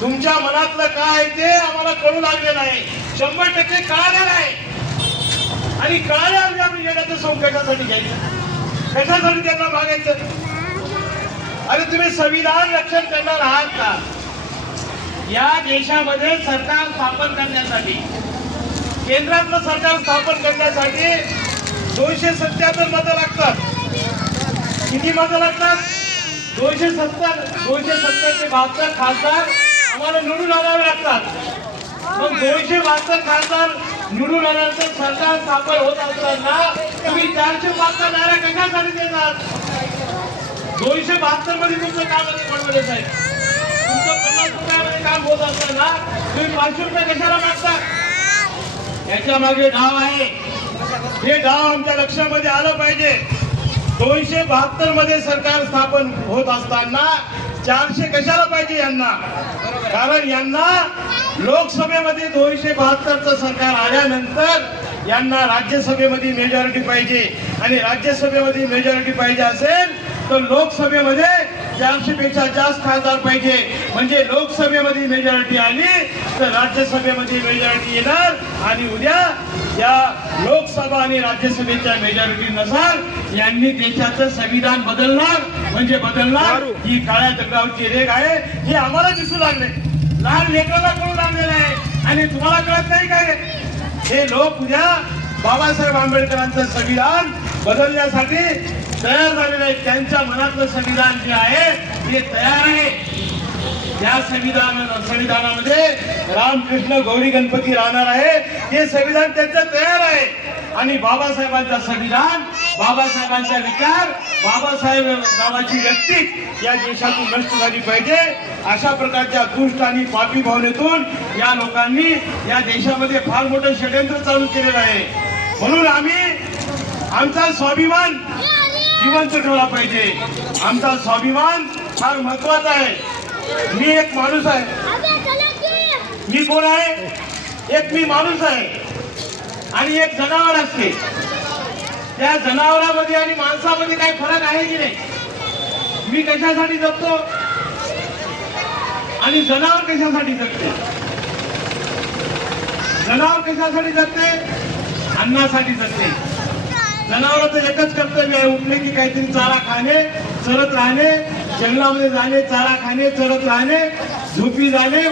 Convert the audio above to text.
तुमच्या मनातलं काय ते आम्हाला कळू लागलेलं आहे, 100% कळालेलं आहे. आणि कळाल्यावर आम्ही येण्याचं सोंग कशासाठी घ्यायचं, कशासाठी त्यांना मागायचं? अरे तुम्ही संविधान रक्षण करणार आहात का? या देशामध्ये सरकार स्थापन करण्यासाठी, केंद्रातलं सरकार स्थापन करण्यासाठी 277 मतं लागतात. किती मतं लागतात? 270. 270 ते 72 खासदार आम्हाला निवडून आणावे लागतात. मग 272 खासदार निवडून आल्यानंतर सरकार स्थापन होत असताना तुम्ही 472 नारा कशासाठी देणार? 272 मध्ये तुमचं काम बनवले साहेब, तुमचं 50 रुपयामध्ये काम होत असताना तुम्ही 500 रुपये कशाला मागता? याच्या मागे डाव आहे. हे डाव आमच्या लक्षामध्ये आलं पाहिजे. 272 मध्ये सरकार स्थापन होत असताना 400 कशाला पाहिजे यांना? कारण यांना लोकसभेमध्ये 272चं सरकार आल्यानंतर यांना राज्यसभेमध्ये मेजॉरिटी पाहिजे, आणि राज्यसभेमध्ये मेजॉरिटी पाहिजे असेल तर लोकसभेमध्ये 400 पेक्षा जास्त खासदार पाहिजे. म्हणजे लोकसभेमध्ये मेजॉरिटी आली तर राज्यसभेमध्ये मेजॉरिटी येणार, आणि उद्या या लोकसभा आणि राज्यसभेच्या मेजॉरिटी नुसार यांनी देशाचं संविधान बदलणार. म्हणजे बदलणार ही काळ्या दगडावरची रेघ आहे, हे आम्हाला दिसू लागले, लहान लेकराला कळू लागलेलं आहे. आणि तुम्हाला कळत नाही काय? हे लोक उद्या बाबासाहेब आंबेडकरांचं संविधान बदलण्यासाठी तयार झालेले आहेत. त्यांच्या मनातलं संविधान जे आहे ते तयार आहे. या संविधानामध्ये रामकृष्ण गौरी गणपती राहणार आहे, हे संविधान त्यांचं तयार आहे. आणि बाबासाहेबांचं संविधान, बाबासाहेबांचा विचार, बाबासाहेब नावाची व्यक्ती या देशातून नष्ट झाली पाहिजे. अशा प्रकारच्या दुष्ट आणि पापी भावनेतून या लोकांनी या देशामध्ये फार मोठं षडयंत्र चालू केलेलं आहे. म्हणून आम्ही आमचा स्वाभिमान जिवंत ठेवला पाहिजे. आमचा स्वाभिमान फार महत्वाचा आहे. मी एक माणूस आहे. मी कोण आहे? एक मी माणूस आहे, आणि एक जनावर असते. त्या जनावरांमध्ये आणि माणसामध्ये काही फरक आहे की नाही? मी कशासाठी जगतो आणि जनावर कशासाठी जगते? जनावर कशासाठी जगते? अन्नासाठी जगते. जनावरांचं एकच कर्तव्य आहे, उठले की काहीतरी चारा खाणे, चरत राहणे, जंगलामध्ये जाणे, चारा खाणे, चरत राहणे, झोपी जाणे.